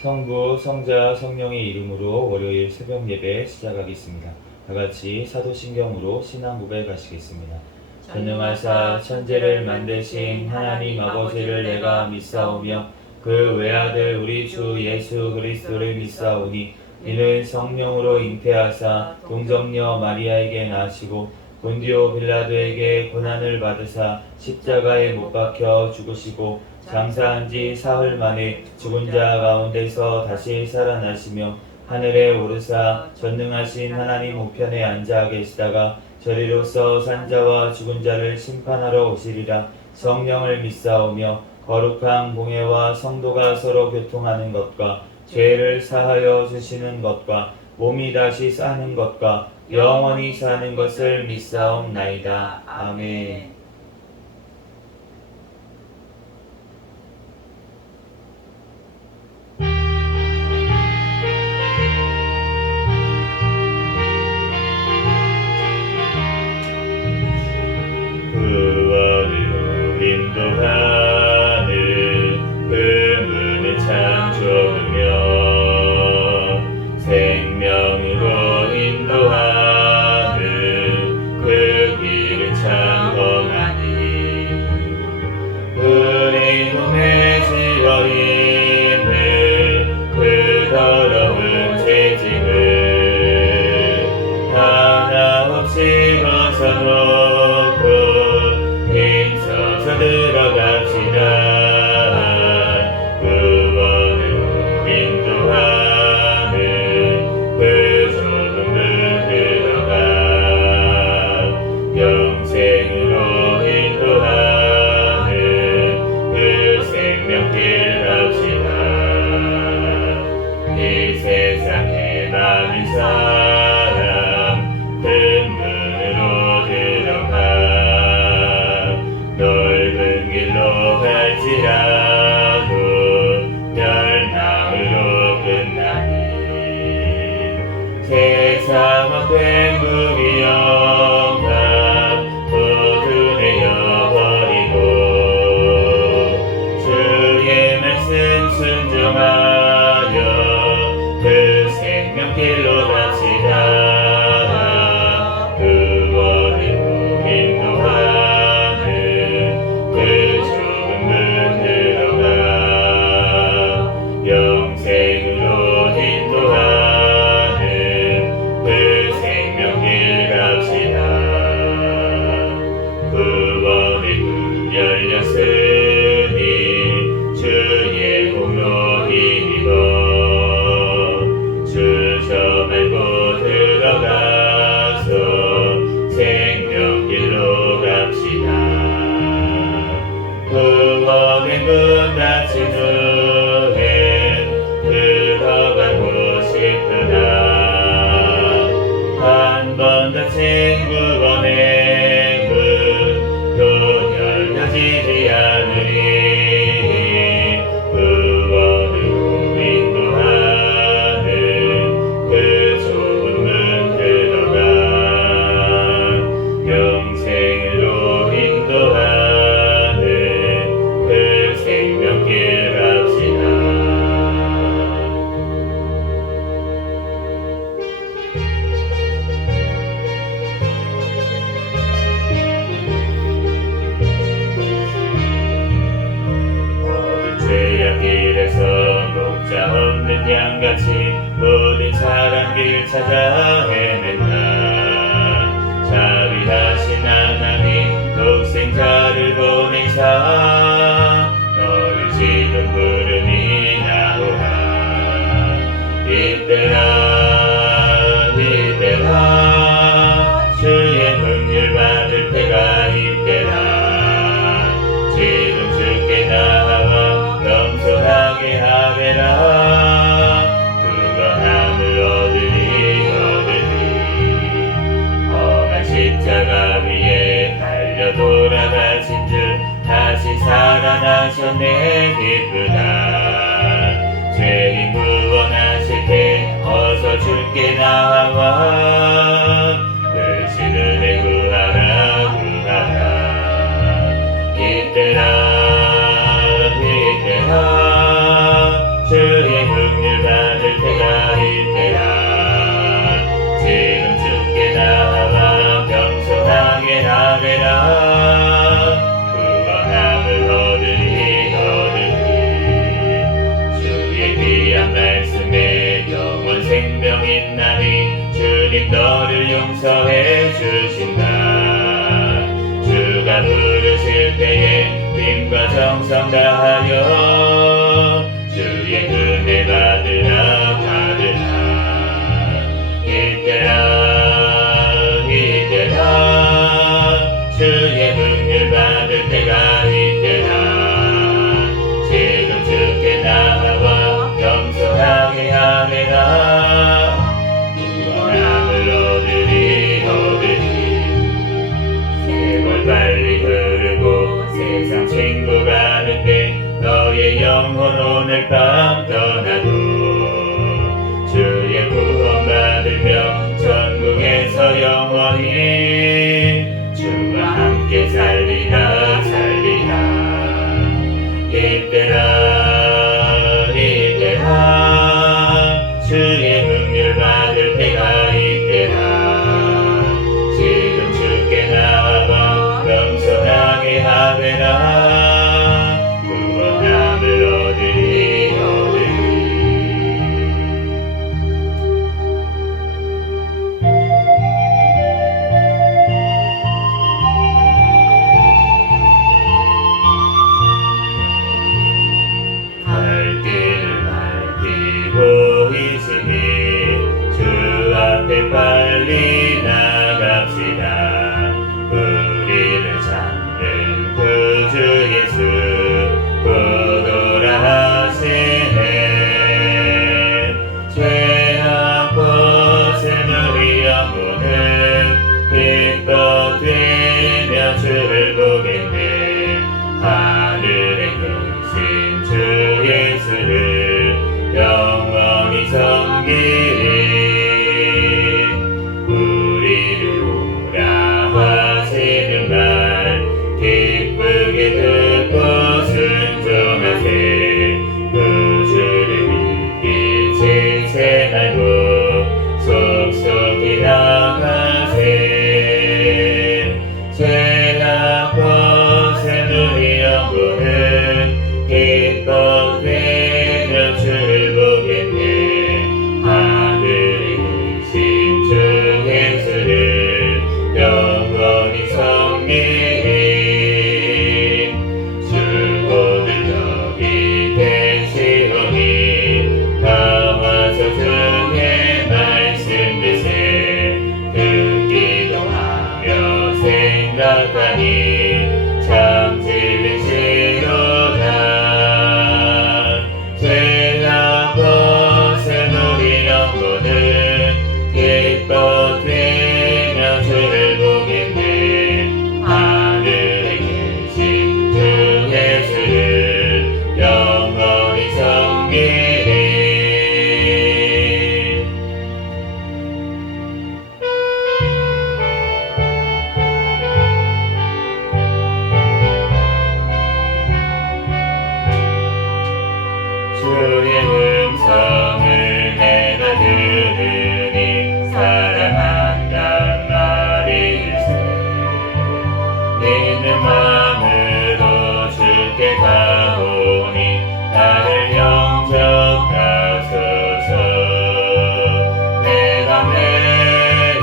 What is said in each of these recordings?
성부, 성자, 성령의 이름으로 월요일 새벽 예배 시작하겠습니다. 다같이 사도신경으로 신앙 고백하시겠습니다. 전능하사 천지를 만드신 하나님 아버지를 내가 믿사오며 그 외아들 우리 주 예수 그리스도를 믿사오니 이는 성령으로 잉태하사 동정녀 마리아에게 나시고 본디오 빌라도에게 고난을 받으사 십자가에 못 박혀 죽으시고 장사한 지 사흘 만에 죽은 자 가운데서 다시 살아나시며 하늘에 오르사 전능하신 하나님 우편에 앉아 계시다가 저리로서 산자와 죽은 자를 심판하러 오시리라. 성령을 믿사오며 거룩한 공예와 성도가 서로 교통하는 것과 죄를 사하여 주시는 것과 몸이 다시 사는 것과 영원히 사는 것을 믿사옵나이다. 아멘. 구원으로 인도하는 그 문을 참 좁으며 생명으로 인도하는 그 길은 참 험하니 우리 몸에 지어있는 그 더러운 죄짐을 하나 없이 벗어놓고 힘써서 들어갑시다. 구원으로 인도하는 그 좁은 문 들어가 영생으로 인도하는 그 생명길 갑시다. 이 세상에 많은 사람 큰 문으로 들어가 넓은 길로 갈지라도 멸망으로 끝나니 세상 앞에 무기 영광 모두 내어버리고 주의 말씀 순종하여 그 생명길로 갑시다. 구원으로 인도하는 그 좁은 문 들어가 영생으로 인도하는 그 생명길 갑시다. 구원의 문 열렸으니 주의 공로 힘입어 주저 말고 들어가서 생명길로 갑시다. 구원의 문 닫힌 후에 들어가고 싶으나 한 번 닫힌 구원의 문 또 열려지지 않으니 구원으로 인도하는 그 좁은 문 들어가 영생으로 인도하는 그 생명길 갑시다. 모든 죄악길에서 목자 없는 양같이 모든 사람 길 찾아 헤맨다. 자비하신 하나님 독생자를 보내사 너를 지금 부르니 나오라. 이때라 이때라 주의 능률 받을 때가 이때라. 지금 주께 나와 겸손하게 하게라. 구원함을 얻으리 험한 십자가 위에 달려 돌아가신 주 다시 살아나셨네 기쁘다. 죄인 구원하실 때 어서 주께 나와 늘 시는에 구하라 구하라. 이때라 이때라 주의 받을 때에 힘과 정성 다하여 주의 은혜 받으라 이때라 주의 긍휼 받을 때가 이때라 지금 주께 나와 겸손하게 하매라 구원함을 얻으리 세월 빨리 흐르고 세상 친구 가는데 너의 영혼 오늘 밤 떠나도 주의 구원 받으며 천국에서 영원히 주와 함께 살리라 이때라 주의 긍휼 받을 때가 이때라 지금 주께 나와 겸손하게 하매라 구원함을 얻으리 갈 길을 밝히고 있으니 주 앞에 빨리 나갑시다 우리를 찾는 구주 예수 곧 오라 하시네 죄악 벗은 우리 영혼은 기뻐 뛰며 주를 보겠네 하늘에 계신 주 예수를 영원히 섬기리 우리를 오라 하시는 말 기쁘게 듣고 순종하세 구주를 믿기 지체 말고 속속히 나가세 죄악 벗은 우리 영혼은 기뻐 뛰며 주를 보겠네 하늘에 계신 주 예수를 영원히 섬기리 주고들 여기 계시오니 다 와서 주의 말씀 듣세 듣기도 하며 생각하니 참 진리시로다 죄악 벗은 우리 영혼은 기뻐 뛰며 주를 보겠네 하늘에 계신 주 예수를 영원히 섬기리 주의 음성을 내가 들으니 사랑한단 말일세 믿는 마음으로 주께 가오니 나를 영접하소서 내가 매일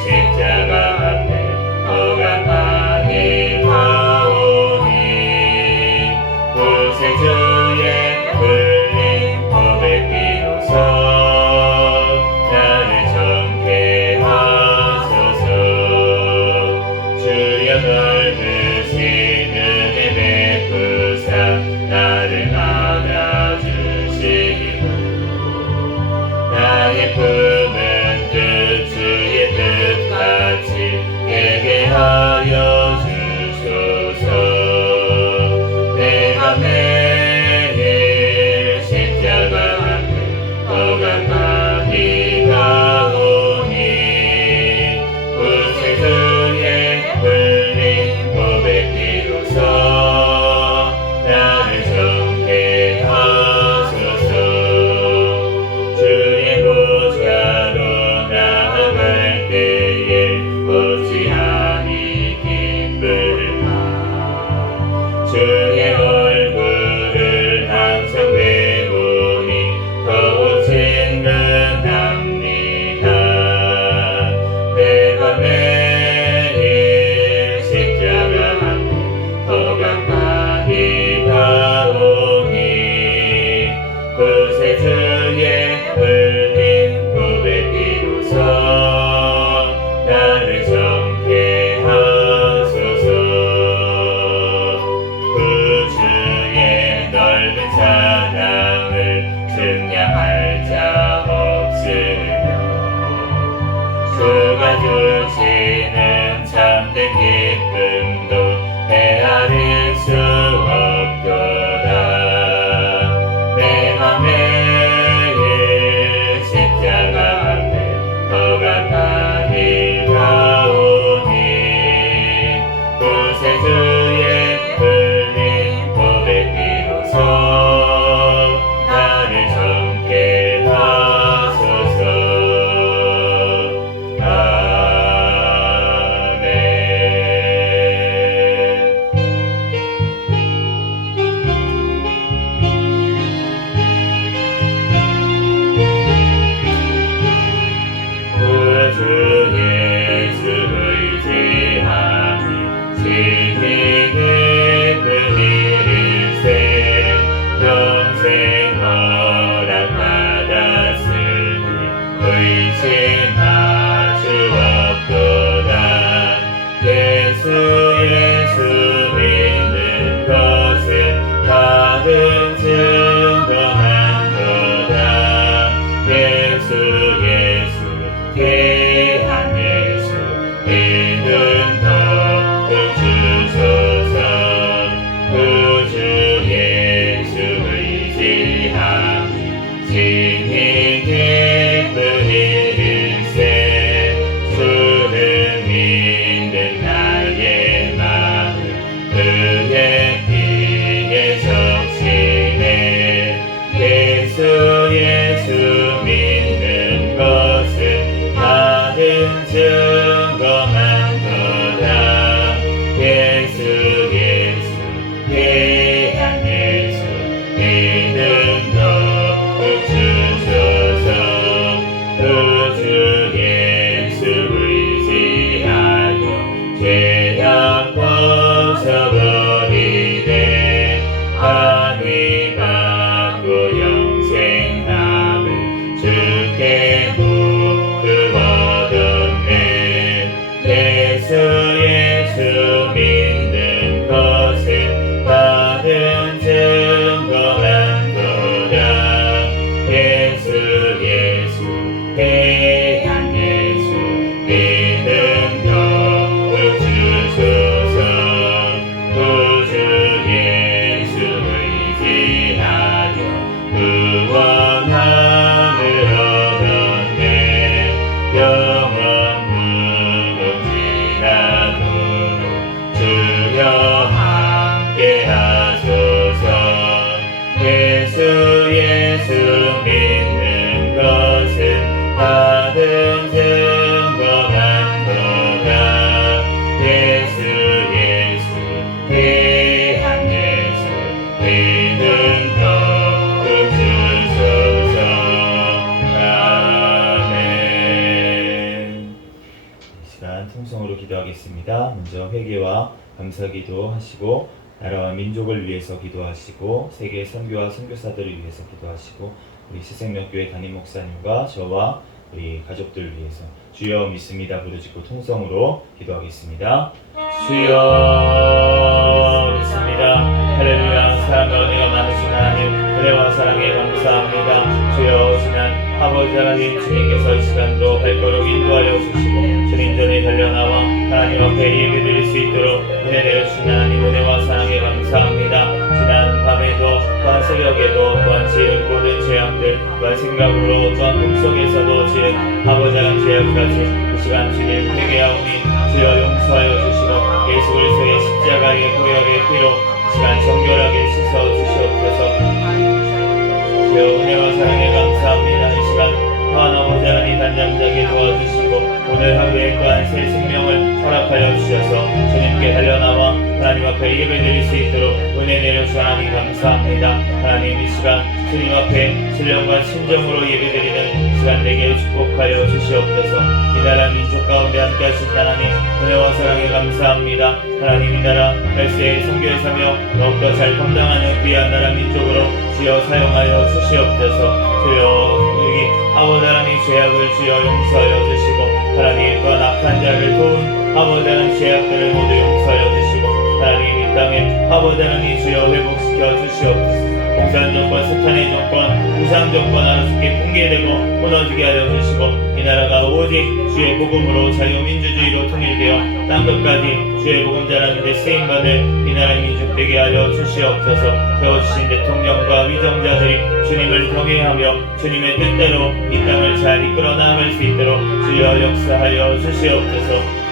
십자가 앞에 고간하니 가오니 구세주의 흘린 고백비로소 나를 정케 하소서 주여 넓으신 은혜 베푸사 나를 받아주시고 나의 품은 뜻 주의 뜻같이 되게 하여 주소서 내가 매일 십자가 앞에 고간하니 가오니 구세주의 흘린 고백비로소 나를 정케 하소서 주의 보좌로 나아갈 때에 어찌하니 기쁨을 주의 얼굴을 항상 배우니 더욱 친근합니다 내가 매일 십자가 앞에 깊은 일일세 평생 허락받았으니 의심할 수 없도다. 예수 믿는 것은 다른 증거만도다. 예수 귀한 예수 믿음 더욱 주소서. 구주 예수 의지하니 진히 기쁜 일일세 주는 믿는 나의 마음 그의 피에 적시네. 예수 믿는 것은 다른 증거만도다. 예수 귀한 예수 믿음 더욱 주소서. 구주 예수 의지하여 죄악 벗어버리되 안위 받고 영생함을 주께 묻고 얻었네. 예수 믿는 것은 다른 증거만도다. 예수 귀한 예수 믿음 더욱 주소서. 구주 예수 의지하여 구원함을 얻었네. 영원 무궁지라도록 주여 함께 하소서. 예수 믿는 것은 다른 증거만도다. 예수 귀한 예수 믿음 더욱 주소서. 아멘. 이 시간 통성으로 기도하겠습니다. 먼저 회개와 감사기도 하시고 나라와 민족을 위해서 기도하시고 세계 선교와 선교사들을 위해서 기도하시고 우리 새생명교회 담임 목사님과 저와 우리 가족들 위해서 주여 믿습니다 부르짖고 통성으로 기도하겠습니다. 주여 믿습니다. 할렐루야. 사랑과 은혜가 많으신 하나님 은혜와 사랑에 감사합니다. 주여 지난 아버지 하나님 주님께서 이 시간도 발걸음 인도하여 주시고 주님 전에 달려나와 하나님 앞에 예배드릴 수 있도록 은혜 내려주신 하나님 은혜와 사랑에 감사합니다. 지난 밤에도 또한 새벽에도 또한 지은 모든 죄악들 또한 생각으로 또한 꿈속에서도 지은 아버지 하나님 죄악까지 이 시간 주님 회개하오니 주여 용서하여 주시고 예수 그리스도의 십자가의 보혈의 피로 이 시간 정결하게 씻어 주시옵소서. 주여 은혜와 사랑에 감사합니다. 이 시간 또한 아버지 하나님 단장자게 도와주시고 오늘 하루에 또한 새 생명을 허락하여 주셔서 주님께 달려나와 하나님 앞에 예배드릴 수 있도록 은혜 내려주신 하나님 감사합니다. 하나님 이 시간 주님 앞에 신령과 신정으로 예배드리는 시간 되게 축복하여 주시옵소서. 이 나라 민족 가운데 함께 하신 하나님 은혜와 사랑에 감사합니다. 하나님 이 나라 말세의 선교의 사명 더욱더 잘 감당하는 귀한 나라 민족으로 주여 사용하여 주시옵소서. 주여 우리 아버지 하나님 죄악을 주여 용서하여 주시고 하나님 또한 악한 자를 도운 아버지 하나님 죄악들을 모두 용서하여 주시고 하나님 이 땅에 아버지 하나님 주여 회복시켜 주시옵소서. 공산 정권, 스탄의 정권, 우상 정권 하나님께 붕괴되고 무너지게 하여 주시고 이 나라가 오직 주의 복음으로 자유민주주의로 통일되어 땅끝까지 주의 복음 전하는데 쓰임받을 이 나라의 민족 되게 하여 주시옵소서. 세워주신 대통령과 위정자들이 주님을 경외하며 주님의 뜻대로 이 땅을 잘 이끌어 나갈 수 있도록 주여 역사하여 주시옵소서.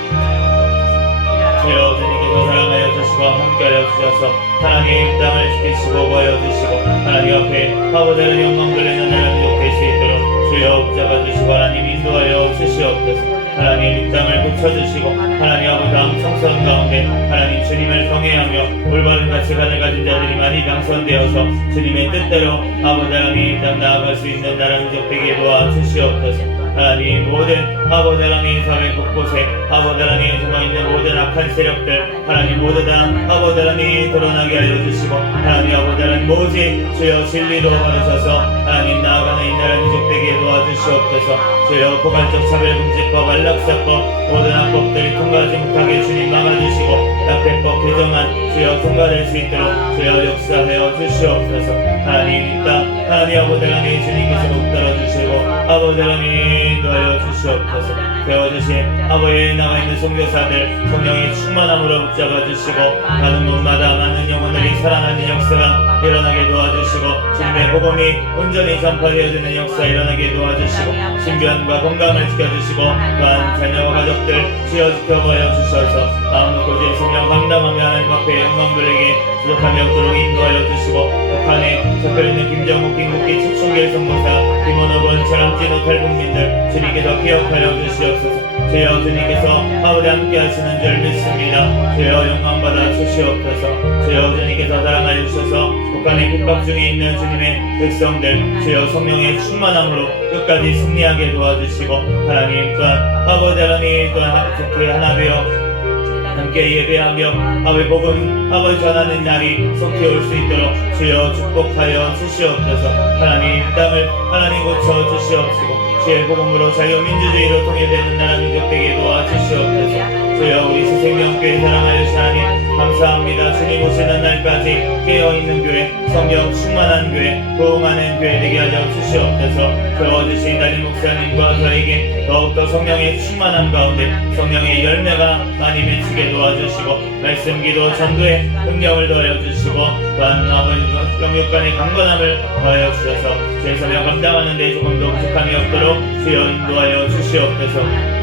주여 주님께서 사랑하여 주시고 함께하여 주셔서 하나님의 땅을 지키시고 보여 주시고 하나님 앞에 아버지 하나님 영광 돌리는 나라 민족 될 수 있도록 주여 붙잡아 주시고 하나님 인도하여 주시옵소서. 하나님 이 땅을 고쳐주시고 하나님 아버지 다음 성선 가운데 하나님 주님을 경외하며 올바른 가치관을 가진 자들이 많이 당선되어서 주님의 뜻대로 아버지 하나님 이 땅 나아갈 수 있는 나라 민족 되게 도와주시옵소서. 하나님 모든 아버지 하나님 사회 곳곳에 아버지 하나님 숨어있는 모든 악한 세력들 하나님 모두 다 아버지 하나님 드러나게 알려주시고 하나님 아버지 하나님 오직 주여 진리로 가르쳐서 하나님 나아가는 이 나라 민족되게 도와주시옵소서. 주여 포괄적 차별금지법 안락사법 모든 악법들이 통과하지 못하게 주님 막아주시고 낙태법 개정안 주여 통과될 수 있도록 주여 역사하여 주시옵소서. 하나님 있다 하나님 아버지 하나님 주님께서 붙들어 주시고 아버지 하나님 인도하여 주시옵소서. 배워주신 아버지에 나와있는 선교사들 성령의 충만함으로 붙잡아 주시고 가는 곳마다 많은 영혼들이 살아나는 역사가 일어나게 도와주시고 주님의 복음이 온전히 전파되어지는 역사 일어나게 도와주시고 신변과 건강을 지켜주시고 또한 자녀와 가족들 지어 지켜보여 주셔서 마음 놓고 주의 성령 감당하며 하나님 앞에 영광 돌리게 부족함이 없도록 인도하여 주시고 북한에 잡혀있는 김정욱, 김국기, 최충길 선교사 김원호군, 최랑진호 탈북민들 주님께서 기억하여 주시옵소서. 주여 주님께서 아버지 함께 하시는 줄 믿습니다. 주여 영광받아 주시옵소서. 주여 주님께서 사랑하여 주셔서 북한의 핍박 중에 있는 주님의 백성들 주여 성령의 충만함으로 끝까지 승리하게 도와주시고 하나님 또한 아버지 하나님 또한 특히 하나 되어 함께 예배하며 아버지 복음 아버지 전하는 날이 속히 올 수 있도록 주여 축복하여 주시옵소서. 하나님 땅을 하나님 고쳐 주시옵시고 주의 복음으로 자유민주주의로 통일되는 나라 민족되게 도와주시옵소서. 주여 우리 새생명교회 사랑하여 주신 하나님 감사합니다. 주님 오시는 날까지 깨어있는 교회 성령 충만한 교회 부흥하는 교회 되게 하여 주시옵소서. 세워주신 담임 목사님과 저에게 더욱더 성령의 충만함 가운데 성령의 열매가 많이 맺히게 도와주시고 말씀 기도 전도에 능력을 더하여 주시고 또한 아버지 영육간의 강건함을 더하여 주셔서 주의 사명 감당하는 데 조금도 부족함이 없도록 주여 인도하여 주시옵소서.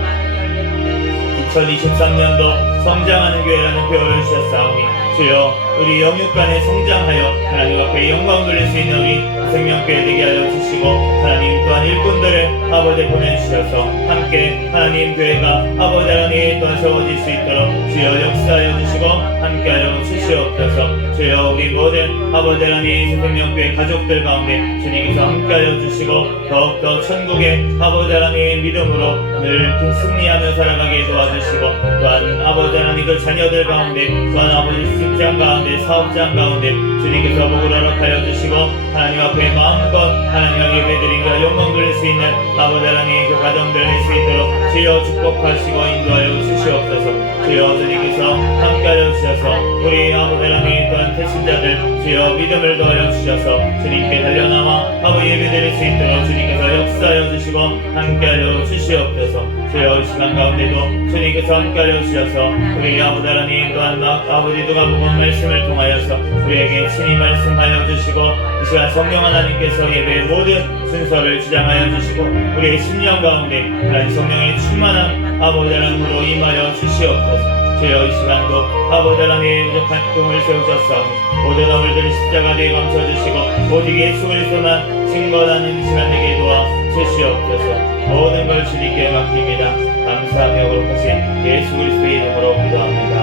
2023년도 성장하는 교회라는 표어를 주셨사오니 주여 우리 영육간에 성장하여 하나님 앞에 영광 돌릴 수 있는 우리 생명교회 되게 하여 주시고 하나님 또한 일꾼들을 아버지 보내주셔서 함께 하나님 교회가 아버지 하나님 또한 세워질 수 있도록 주여 역사하여 주시고 함께하여 주시옵소서. 주여 우리 모든 아버지 하나님 생명교회 가족들 가운데 주님께서 함께하여 주시고 더욱더 천국의 아버지 하나님 믿음으로 늘 승리하며 살아가게 도와주시고 또한 아버지 하나님 그 자녀들 가운데 또한 아버지 직장 가운데 사업장 가운데 주님께서 복을 허락하여 주시고 하나님 앞에 마음껏 하나님의 예배드림과 영광 돌릴 수 있는 아버지 하나님 그 가정들 낼 수 있도록 주여 축복하시고 인도하여 주시옵소서. 주여 주님께서 함께하여 주셔서 우리 아버지 하나님 또한 태신자들 주여 믿음을 더하여 주셔서 주님께 달려나와 아버지 예배드릴 수 있도록 주님께서 역사하여 주시고 함께하여 주시옵소서. 주여 이 시간 가운데도 주님께서 함께하여 주셔서 우리 아버지 하나님 또한 아버지 누가복음 말씀을 통하여서 우리에게 친히 말씀하여 주시고 이 시간 성령 하나님께서 예배의 모든 순서를 주장하여 주시고 우리의 심령 가운데 하나님 성령의 충만한 아버지 하나님으로 임하여 주시옵소서. 주여 이 시간도 아버지 하나님의 부족한 꿈을 세우셨사오니 모든 어물들을 십자가에 감춰주시고 오직 예수 그리스도만 증거하는 시간 되게 도와 주시옵소서. 모든 걸 주님께 맡깁니다. 감사하며 거룩하신 예수 그리스도의 이름으로 기도합니다.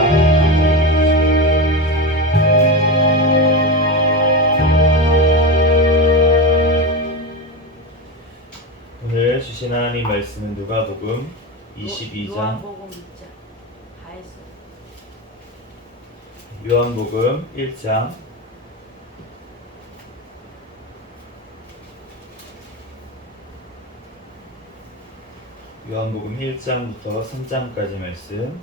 오늘 주신 하나님 말씀은 누가복음 22장 요한복음 2장 다 했어요. 요한복음 1장 요한복음 1장부터 3장까지 말씀.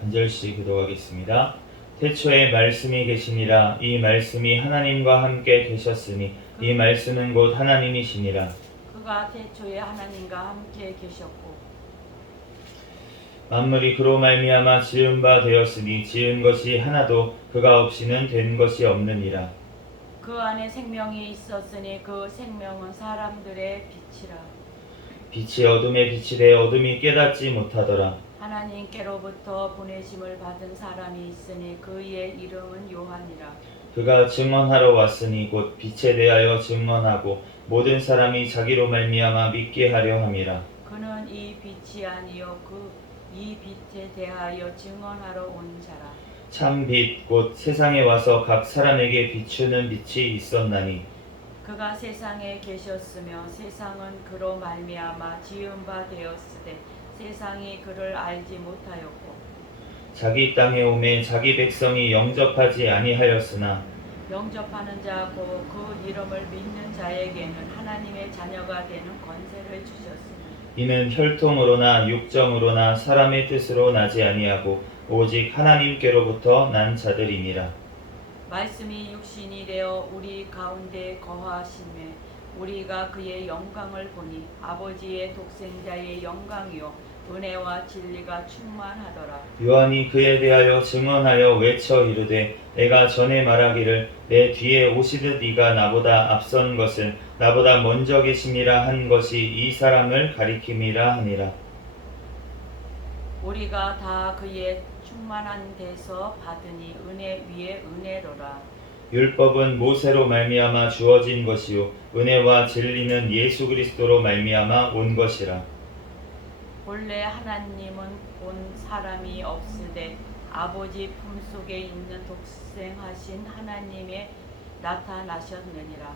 한 절씩 기도하겠습니다. 태초에 말씀이 계시니라. 이 말씀이 하나님과 함께 계셨으니 이 말씀은 곧 하나님이시니라. 그가 태초에 하나님과 함께 계셨고 만물이 그로 말미암아 지은 바 되었으니 지은 것이 하나도 그가 없이는 된 것이 없느니라. 그 안에 생명이 있었으니 그 생명은 사람들의 빛이라. 빛이 어둠에 빛이 되어 어둠이 깨닫지 못하더라. 하나님께로부터 보내심을 받은 사람이 있으니 그의 이름은 요한이라. 그가 증언하러 왔으니 곧 빛에 대하여 증언하고 모든 사람이 자기로 말미암아 믿게 하려 함이라. 그는 이 빛이 아니요 이 빛에 대하여 증언하러 온 자라. 참 빛 곧 세상에 와서 각 사람에게 비추는 빛이 있었나니 그가 세상에 계셨으며 세상은 그로 말미암아 지은 바 되었으되 세상이 그를 알지 못하였고 자기 땅에 오매 자기 백성이 영접하지 아니하였으나 영접하는 자 곧 그 이름을 믿는 자에게는 하나님의 자녀가 되는 권세를 주셨으니 이는 혈통으로나 육정으로나 사람의 뜻으로 나지 아니하고 오직 하나님께로부터 난 자들이니라. 말씀이 육신이 되어 우리 가운데 거하심에 우리가 그의 영광을 보니 아버지의 독생자의 영광이요 은혜와 진리가 충만하더라. 요한이 그에 대하여 증언하여 외쳐 이르되 내가 전에 말하기를 내 뒤에 오시듯 이가 나보다 앞선 것은 나보다 먼저 계심이라 한 것이 이 사람을 가리킴이라 하니라. 우리가 다 그의 충만한 데서 받으니 은혜 위에 은혜로라. 율법은 모세로 말미암아 주어진 것이요 은혜와 진리는 예수 그리스도로 말미암아 온 것이라. 본래 하나님은 본 사람이 없으되 아버지 품속에 있는 독생하신 하나님에 나타나셨느니라.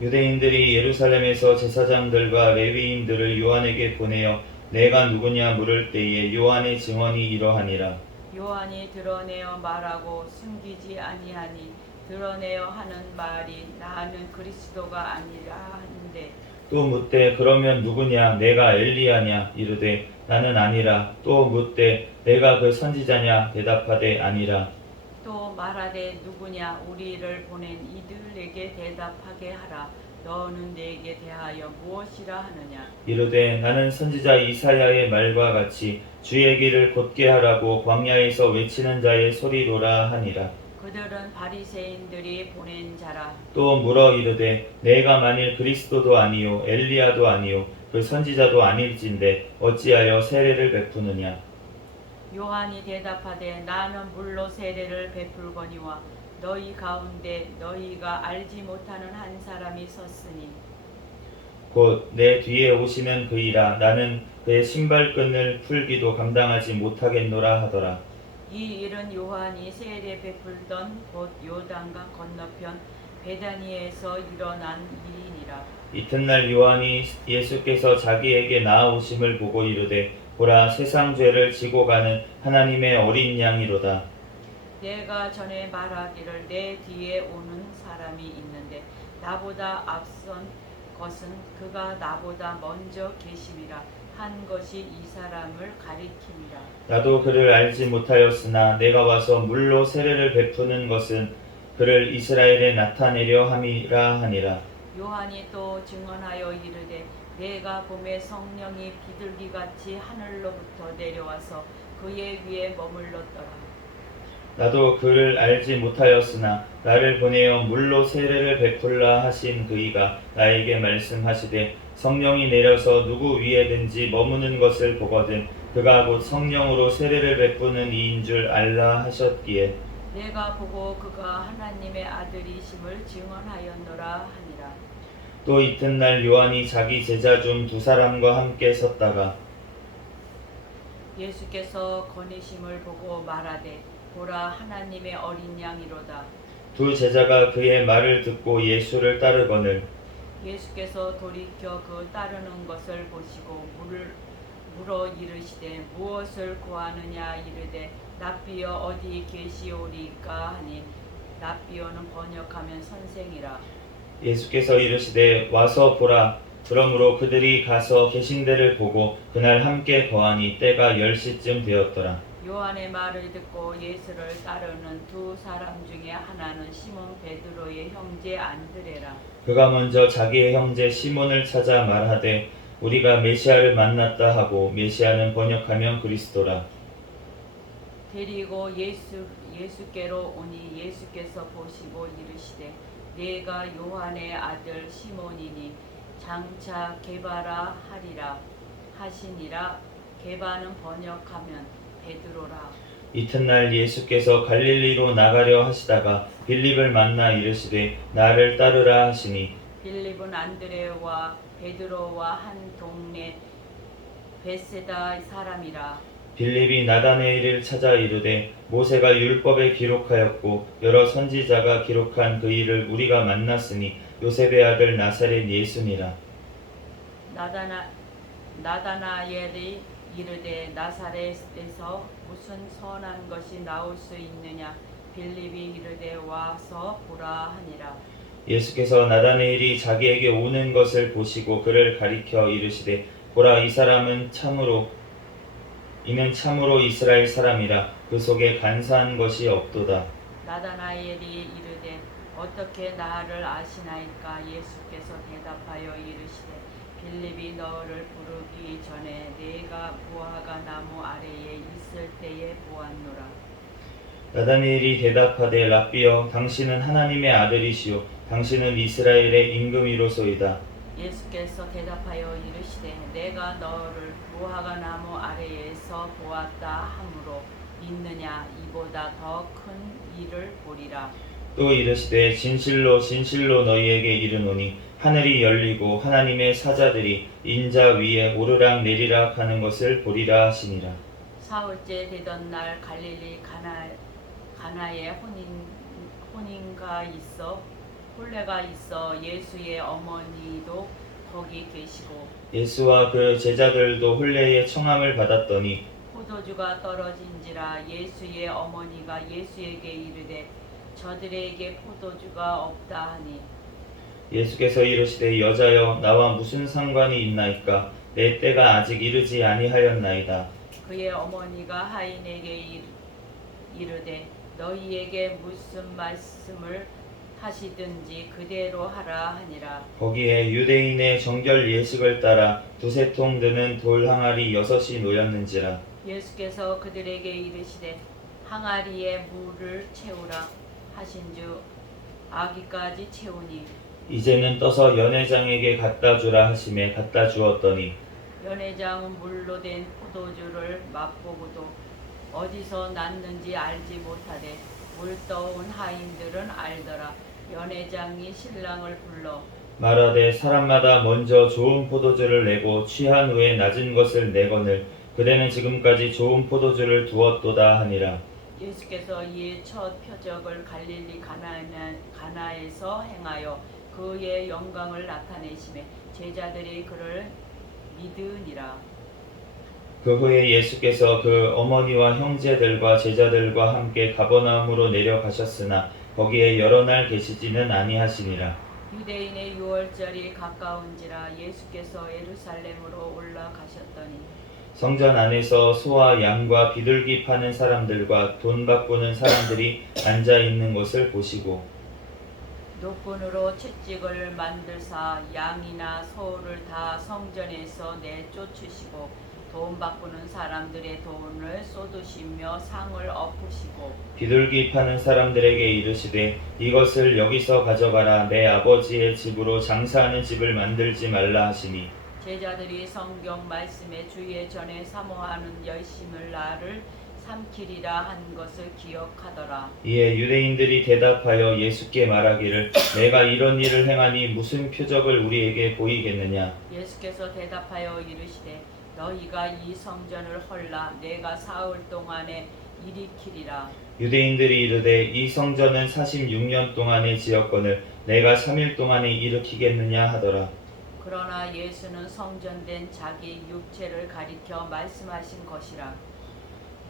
유대인들이 예루살렘에서 제사장들과 레위인들을 요한에게 보내어 내가 누구냐 물을 때에 요한의 증언이 이러하니라. 요한이 드러내어 말하고 숨기지 아니하니 드러내어 하는 말이 나는 그리스도가 아니라 하는데 또 묻되 그러면 누구냐 내가 엘리야냐 이르되 나는 아니라. 또 묻되 내가 그 선지자냐 대답하되 아니라. 또 말하되 누구냐 우리를 보낸 이들에게 대답하게 하라. 너는 내게 대하여 무엇이라 하느냐. 이르되 나는 선지자 이사야의 말과 같이 주의 길을 곧게 하라고 광야에서 외치는 자의 소리로라 하니라. 그들은 바리새인들이 보낸 자라. 또 물어 이르되 내가 만일 그리스도도 아니요 엘리야도 아니요 그 선지자도 아닐진데 어찌하여 세례를 베푸느냐. 요한이 대답하되 나는 물로 세례를 베풀거니와 너희 가운데 너희가 알지 못하는 한 사람이 섰으니 곧 내 뒤에 오시는 그이라. 나는 그의 신발끈을 풀기도 감당하지 못하겠노라 하더라. 이 일은 요한이 세례 베풀던 곳 요단강 건너편 베다니에서 일어난 일이니라. 이튿날 요한이 예수께서 자기에게 나아오심을 보고 이르되 보라 세상 죄를 지고 가는 하나님의 어린 양이로다. 내가 전에 말하기를 내 뒤에 오는 사람이 있는데 나보다 앞선 것은 그가 나보다 먼저 계심이라 한 것이 이 사람을 가리킴이라. 나도 그를 알지 못하였으나 내가 와서 물로 세례를 베푸는 것은 그를 이스라엘에 나타내려 함이라 하니라. 요한이 또 증언하여 이르되 내가 봄에 성령이 비둘기같이 하늘로부터 내려와서 그의 위에 머물렀더라. 나도 그를 알지 못하였으나 나를 보내어 물로 세례를 베풀라 하신 그이가 나에게 말씀하시되 성령이 내려서 누구 위에든지 머무는 것을 보거든 그가 곧 성령으로 세례를 베푸는 이인 줄 알라 하셨기에 내가 보고 그가 하나님의 아들이심을 증언하였노라 하니라. 또 이튿날 요한이 자기 제자 중 두 사람과 함께 섰다가 예수께서 거니심을 보고 말하되 보라 하나님의 어린 양이로다. 두 제자가 그의 말을 듣고 예수를 따르거늘 예수께서 돌이켜 그 따르는 것을 보시고 물어 이르시되 무엇을 구하느냐 이르되 랍비여 어디 계시오리까 하니 랍비여는 번역하면 선생이라. 예수께서 이르시되 와서 보라. 그러므로 그들이 가서 계신 데를 보고 그날 함께 거하니 때가 10시쯤 되었더라. 요한의 말을 듣고 예수를 따르는 두 사람 중에 하나는 시몬 베드로의 형제 안드레라. 그가 먼저 자기의 형제 시몬을 찾아 말하되 우리가 메시아를 만났다 하고 메시아는 번역하면 그리스도라. 데리고 예수께로 오니 예수께서 보시고 이르시되 내가 요한의 아들 시몬이니 장차 게바라 하리라. 하시니라. 게바는 번역하면 베드로라. 이튿날 예수께서 갈릴리로 나가려 하시다가 빌립을 만나 이르시되 나를 따르라 하시니 빌립은 안드레와 베드로와 한 동네 베세다 사람이라. 빌립이 나다네엘을 찾아 이르되 모세가 율법에 기록하였고 여러 선지자가 기록한 그 일을 우리가 만났으니 요셉의 아들 나사렛 예수니라. 나다나엘이 이르되 나사렛에서 무슨 선한 것이 나올 수 있느냐. 빌립이 이르되 와서 보라 하니라. 예수께서 나다네엘이 자기에게 오는 것을 보시고 그를 가리켜 이르시되 보라 이는 참으로 이스라엘 사람이라 그 속에 간사한 것이 없도다. 나다나엘이 이르되 어떻게 나를 아시나이까. 예수께서 대답하여 이르시되 빌립이 너를 부르기 전에 내가 무화과 나무 아래에 있을 때에 보았노라. 나다니엘이 대답하되 랍비여 당신은 하나님의 아들이시오 당신은 이스라엘의 임금이로소이다. 예수께서 대답하여 이르시되 내가 너를 무화과 나무 아래에서 보았다 하므로 믿느냐. 이보다 더 큰 일을 보리라. 또 이르시되 진실로 진실로 너희에게 이르노니 하늘이 열리고 하나님의 사자들이 인자 위에 오르락 내리락 하는 것을 보리라 하시니라. 사흘째 되던 날 갈릴리 가나에 혼례가 있어 예수의 어머니도 거기 계시고 예수와 그 제자들도 혼례의 청함을 받았더니 포도주가 떨어진지라. 예수의 어머니가 예수에게 이르되 저들에게 포도주가 없다 하니 예수께서 이르시되 여자여 나와 무슨 상관이 있나이까 내 때가 아직 이르지 아니하였나이다. 그의 어머니가 하인에게 이르되 너희에게 무슨 말씀을 하시든지 그대로 하라 하니라. 거기에 유대인의 정결 예식을 따라 두세 통 드는 돌 항아리 6이 놓였는지라. 예수께서 그들에게 이르시되 항아리에 물을 채우라 하신즉 아기까지 채우니 이제는 떠서 연회장에게 갖다 주라 하심에 갖다 주었더니 연회장은 물로 된 포도주를 맛보고도 어디서 났는지 알지 못하되 물 떠온 하인들은 알더라. 연회장이 신랑을 불러 말하되 사람마다 먼저 좋은 포도주를 내고 취한 후에 낮은 것을 내거늘 그대는 지금까지 좋은 포도주를 두었도다 하니라. 예수께서 이에 첫 표적을 갈릴리 가나에서 행하여 그의 영광을 나타내시매 제자들이 그를 믿으니라. 그 후에 예수께서 그 어머니와 형제들과 제자들과 함께 가버나움으로 내려가셨으나 거기에 여러 날 계시지는 아니하시니라. 유대인의 유월절이 가까운지라. 예수께서 예루살렘으로 올라가셨더니 성전 안에서 소와 양과 비둘기 파는 사람들과 돈 바꾸는 사람들이 앉아 있는 것을 보시고 노끈으로 채찍을 만들사 양이나 소를 다 성전에서 내쫓으시고 돈 바꾸는 사람들의 돈을 쏟으시며 상을 엎으시고 비둘기 파는 사람들에게 이르시되 이것을 여기서 가져가라 내 아버지의 집으로 장사하는 집을 만들지 말라 하시니 제자들이 성경 말씀에 주의 전에 사모하는 열심을 나를 삼키리라 한 것을 기억하더라. 이에 유대인들이 대답하여 예수께 말하기를 내가 이런 일을 행하니 무슨 표적을 우리에게 보이겠느냐. 예수께서 대답하여 이르시되 너희가 이 성전을 헐라 내가 사흘 동안에 일으키리라. 유대인들이 이르되 이 성전은 46년 동안에 지었거늘 내가 3일 동안에 일으키겠느냐 하더라. 그러나 예수는 성전된 자기 육체를 가리켜 말씀하신 것이라.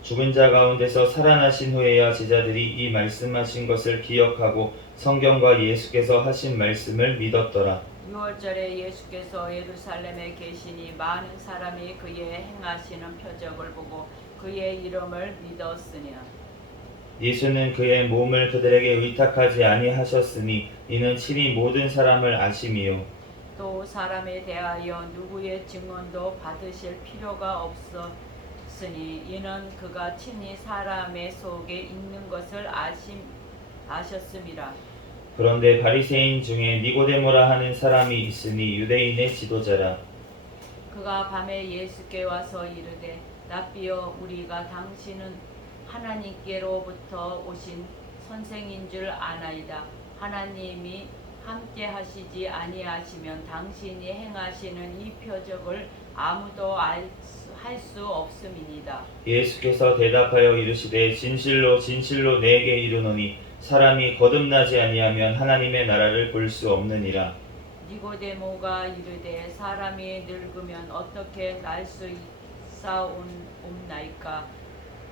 죽은 자 가운데서 살아나신 후에야 제자들이 이 말씀하신 것을 기억하고 성경과 예수께서 하신 말씀을 믿었더라. 6월절에 예수께서 예루살렘에 계시니 많은 사람이 그의 행하시는 표적을 보고 그의 이름을 믿었으니 예수는 그의 몸을 그들에게 의탁하지 아니하셨으니 이는 친히 모든 사람을 아심이요 또 사람에 대하여 누구의 증언도 받으실 필요가 없었으니 이는 그가 친히 사람의 속에 있는 것을 아셨음이라. 그런데 바리새인 중에 니고데모라 하는 사람이 있으니 유대인의 지도자라. 그가 밤에 예수께 와서 이르되 랍비여 우리가 당신은 하나님께로부터 오신 선생인 줄 아나이다. 하나님이 함께 하시지 아니하시면 당신이 행하시는 이 표적을 아무도 할 수 없음이니이다. 예수께서 대답하여 이르시되 진실로 진실로 내게 이르노니 사람이 거듭나지 아니하면 하나님의 나라를 볼 수 없느니라. 니고데모가 이르되 사람이 늙으면 어떻게 날 수 있사옵나이까?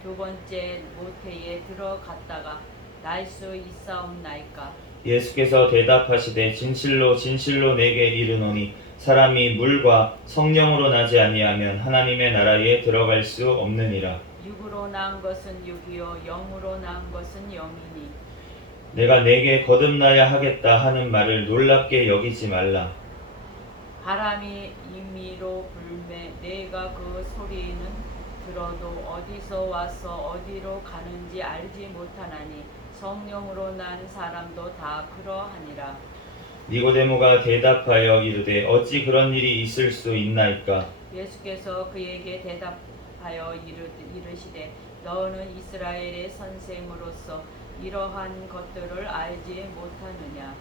두 번째 모태에 들어갔다가 날 수 있사옵나이까? 예수께서 대답하시되 진실로 진실로 내게 이르노니 사람이 물과 성령으로 나지 아니하면 하나님의 나라에 들어갈 수 없느니라. 육으로 난 것은 육이요 영으로 난 것은 영이니 내가 내게 거듭나야 하겠다 하는 말을 놀랍게 여기지 말라. 바람이 임의로 불매 내가 그 소리는 들어도 어디서 와서 어디로 가는지 알지 못하나니 성령으로 난 사람도 다 그러하니라. 니고데모가 대답하여 이르되 어찌 그런 일이 있을 수 있나이까? 예수께서 그에게 대답하여 이르시되 너는 이스라엘의 선생으로서 이러한 것들을 알지 못하느냐?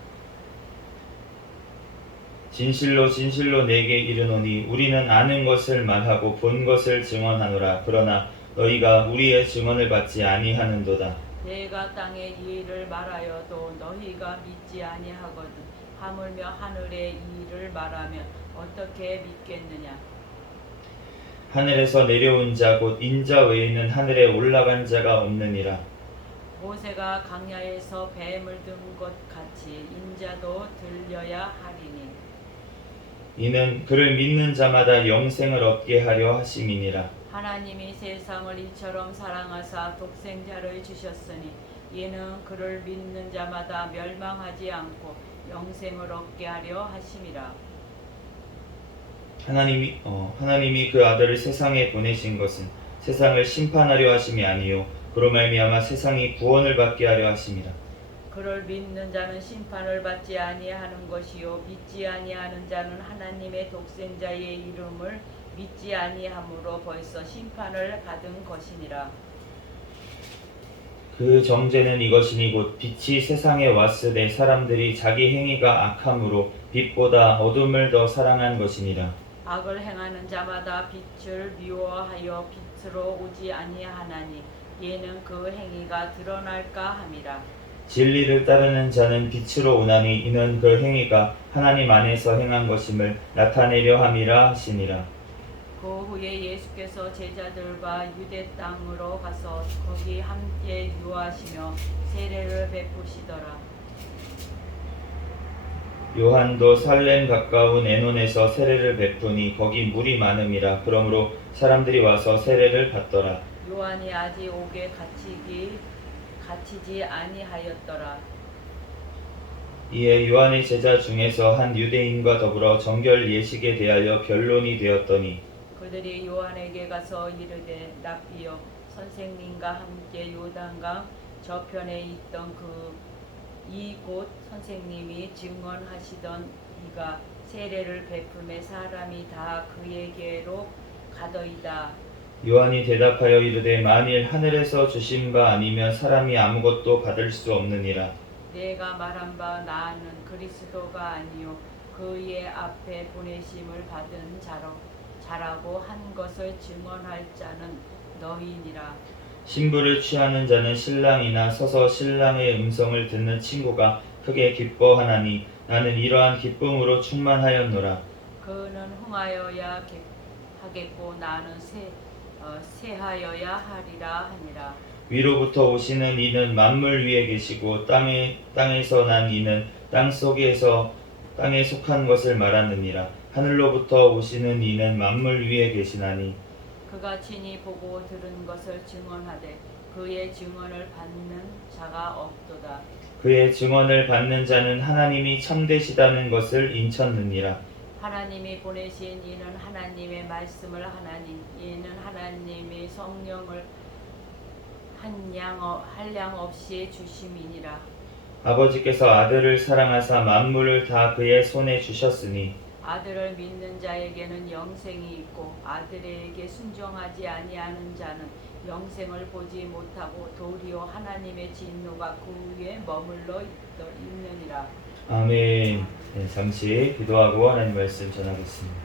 진실로 진실로 내게 이르노니 우리는 아는 것을 말하고 본 것을 증언하노라. 그러나 너희가 우리의 증언을 받지 아니하는도다. 내가 땅에 이 일을 말하여도 너희가 믿지 아니하거든 하물며 하늘의 이 일을 말하면 어떻게 믿겠느냐? 하늘에서 내려온 자 곧 인자 외에는 하늘에 올라간 자가 없느니라. 모세가 강야에서 뱀을 든 것 같이 인자도 들려야 하리니 이는 그를 믿는 자마다 영생을 얻게 하려 하심이니라. 하나님이 세상을 이처럼 사랑하사 독생자를 주셨으니 이는 그를 믿는 자마다 멸망하지 않고 영생을 얻게 하려 하심이라. 하나님이 그 아들을 세상에 보내신 것은 세상을 심판하려 하심이 아니요 그로 말미암아 세상이 구원을 받게 하려 하심이라. 그를 믿는 자는 심판을 받지 아니하는 것이요 믿지 아니하는 자는 하나님의 독생자의 이름을 믿지 아니함으로 벌써 심판을 받은 것이니라. 그 정죄는 이것이니 곧 빛이 세상에 왔으되 사람들이 자기 행위가 악함으로 빛보다 어둠을 더 사랑한 것이니라. 악을 행하는 자마다 빛을 미워하여 빛으로 오지 아니하나니 얘는 그 행위가 드러날까 함이라. 진리를 따르는 자는 빛으로 오나니 이는 그 행위가 하나님 안에서 행한 것임을 나타내려 함이라 하시니라. 그 후에 예수께서 제자들과 유대 땅으로 가서 거기 함께 유하시며 세례를 베푸시더라. 요한도 살렘 가까운 에논에서 세례를 베푸니 거기 물이 많음이라. 그러므로 사람들이 와서 세례를 받더라. 요한이 아직 옥에 갇히지 아니하였더라. 이에 요한의 제자 중에서 한 유대인과 더불어 정결 예식에 대하여 변론이 되었더니 그들이 요한에게 가서 이르되 랍비여 선생님과 함께 요단강 저편에 있던 이곳 선생님이 증언하시던 이가 세례를 베풀매 사람이 다 그에게로 가더이다. 요한이 대답하여 이르되 만일 하늘에서 주신 바 아니면 사람이 아무것도 받을 수 없느니라. 내가 말한 바 나는 그리스도가 아니요 그의 앞에 보내심을 받은 자라고 한 것을 증언할 자는 너희니라. 신부를 취하는 자는 신랑이나 서서 신랑의 음성을 듣는 친구가 크게 기뻐하나니 나는 이러한 기쁨으로 충만하였노라. 그는 흥하여야 하겠고 나는 쇠하여야 하리라 하니라. 위로부터 오시는 이는 만물 위에 계시고 땅에서 난 이는 땅 속에서 땅에 속한 것을 말하느니라. 하늘로부터 오시는 이는 만물 위에 계시나니 그가 친히 보고 들은 것을 증언하되 그의 증언을 받는 자가 없도다. 그의 증언을 받는 자는 하나님이 참되시다는 것을 인쳤느니라. 하나님이 보내신 이는 하나님의 말씀을 하나니 이는 하나님의 성령을 한량 없이 주심이니라. 아버지께서 아들을 사랑하사 만물을 다 그의 손에 주셨으니 아들을 믿는 자에게는 영생이 있고 아들에게 순종하지 아니하는 자는 영생을 보지 못하고 도리어 하나님의 진노가 그 위에 머물러 있느니라. 아멘. 네, 잠시 기도하고 하나님 말씀 전하겠습니다.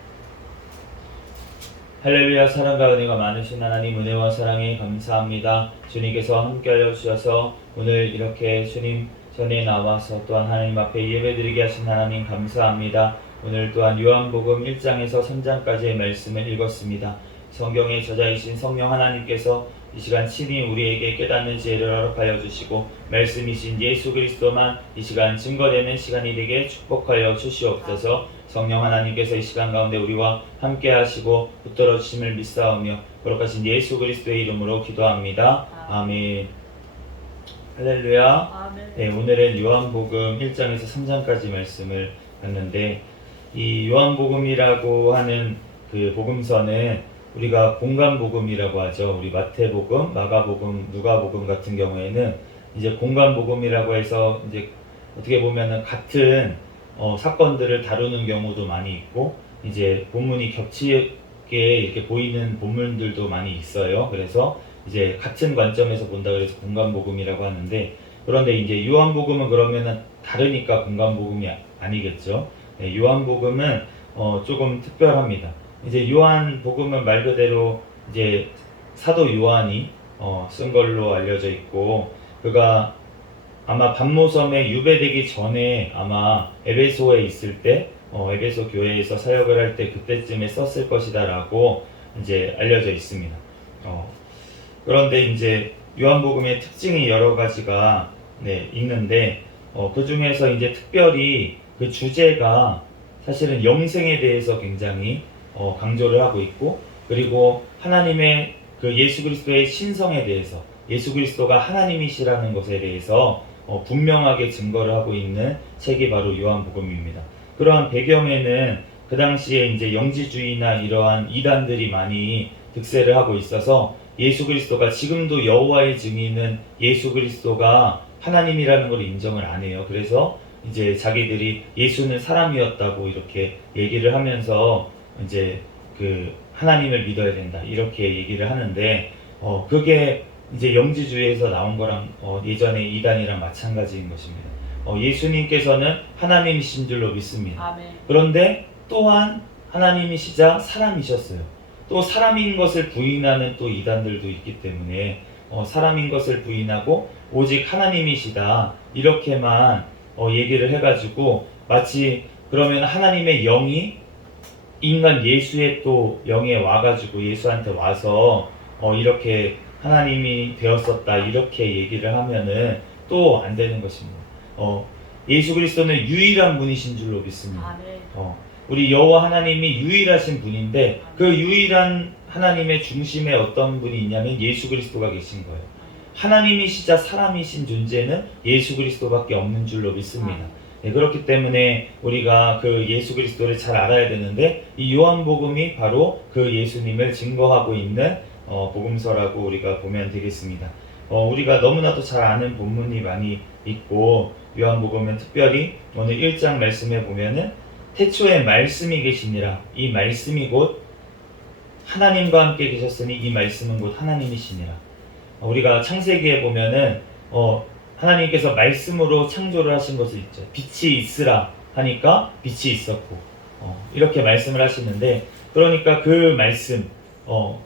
할렐루야. 사랑과 은혜가 많으신 하나님, 은혜와 사랑에 감사합니다. 주님께서 함께하여 주셔서 오늘 이렇게 주님 전에 나와서 또한 하나님 앞에 예배드리게 하신 하나님 감사합니다. 오늘 또한 요한복음 1장에서 3장까지의 말씀을 읽었습니다. 성경의 저자이신 성령 하나님께서 이 시간 친히 우리에게 깨닫는 지혜를 허락하여 주시고 말씀이신 예수 그리스도만 이 시간 증거되는 시간이 되게 축복하여 주시옵소서. 성령 하나님께서 이 시간 가운데 우리와 함께 하시고 붙들어 주심을 믿사오며 거룩하신 예수 그리스도의 이름으로 기도합니다. 아멘. 할렐루야. 아멘. 네, 오늘은 요한복음 1장에서 3장까지 말씀을 봤는데, 이 요한복음이라고 하는 그 복음서는 우리가 공간복음이라고 하죠. 우리 마태복음, 마가복음, 누가복음 같은 경우에는 이제 공간복음이라고 해서 이제 어떻게 보면은 같은 사건들을 다루는 경우도 많이 있고, 이제 본문이 겹치게 이렇게 보이는 본문들도 많이 있어요. 그래서 이제 같은 관점에서 본다 그래서 공간복음이라고 하는데, 그런데 이제 요한복음은 그러면은 다르니까 공간복음이 아니겠죠. 네, 요한복음은 조금 특별합니다. 이제 요한복음은 말 그대로 이제 사도 요한이 쓴 걸로 알려져 있고, 그가 아마 반모섬에 유배되기 전에 아마 에베소에 있을 때 에베소 교회에서 사역을 할 때 그때쯤에 썼을 것이다라고 이제 알려져 있습니다. 그런데 이제 요한복음의 특징이 여러 가지가 있는데 그 중에서 이제 특별히 그 주제가 사실은 영생에 대해서 굉장히 강조를 하고 있고, 그리고 하나님의 그 예수 그리스도의 신성에 대해서, 예수 그리스도가 하나님이시라는 것에 대해서 분명하게 증거를 하고 있는 책이 바로 요한복음입니다. 그러한 배경에는 그 당시에 이제 영지주의나 이러한 이단들이 많이 득세를 하고 있어서 예수 그리스도가 지금도 여호와의 증인은 예수 그리스도가 하나님이라는 걸 인정을 안 해요. 그래서 이제 자기들이 예수는 사람이었다고 이렇게 얘기를 하면서 이제 그 하나님을 믿어야 된다 이렇게 얘기를 하는데, 그게 이제 영지주의에서 나온 거랑 예전에 이단이랑 마찬가지인 것입니다. 예수님께서는 하나님이신 줄로 믿습니다. 아멘. 그런데 또한 하나님이시자 사람이셨어요. 또 사람인 것을 부인하는 또 이단들도 있기 때문에 사람인 것을 부인하고 오직 하나님이시다 이렇게만 얘기를 해가지고, 마치 그러면 하나님의 영이 인간 예수의 또 영에 와가지고 예수한테 와서 이렇게 하나님이 되었었다 이렇게 얘기를 하면은 또 안 되는 것입니다. 예수 그리스도는 유일한 분이신 줄로 믿습니다. 아멘. 우리 여호와 하나님이 유일하신 분인데, 그 유일한 하나님의 중심에 어떤 분이 있냐면 예수 그리스도가 계신 거예요. 하나님이시자 사람이신 존재는 예수 그리스도밖에 없는 줄로 믿습니다. 그렇기 때문에 우리가 그 예수 그리스도를 잘 알아야 되는데, 이 요한복음이 바로 그 예수님을 증거하고 있는 복음서라고 우리가 보면 되겠습니다. 우리가 너무나도 잘 아는 본문이 많이 있고, 요한복음은 특별히 오늘 1장 말씀에 보면은 태초에 말씀이 계시니라, 이 말씀이 곧 하나님과 함께 계셨으니 이 말씀은 곧 하나님이시니라. 우리가 창세기에 보면은 하나님께서 말씀으로 창조를 하신 것을 있죠. 빛이 있으라 하니까 빛이 있었고 이렇게 말씀을 하시는데, 그러니까 그 말씀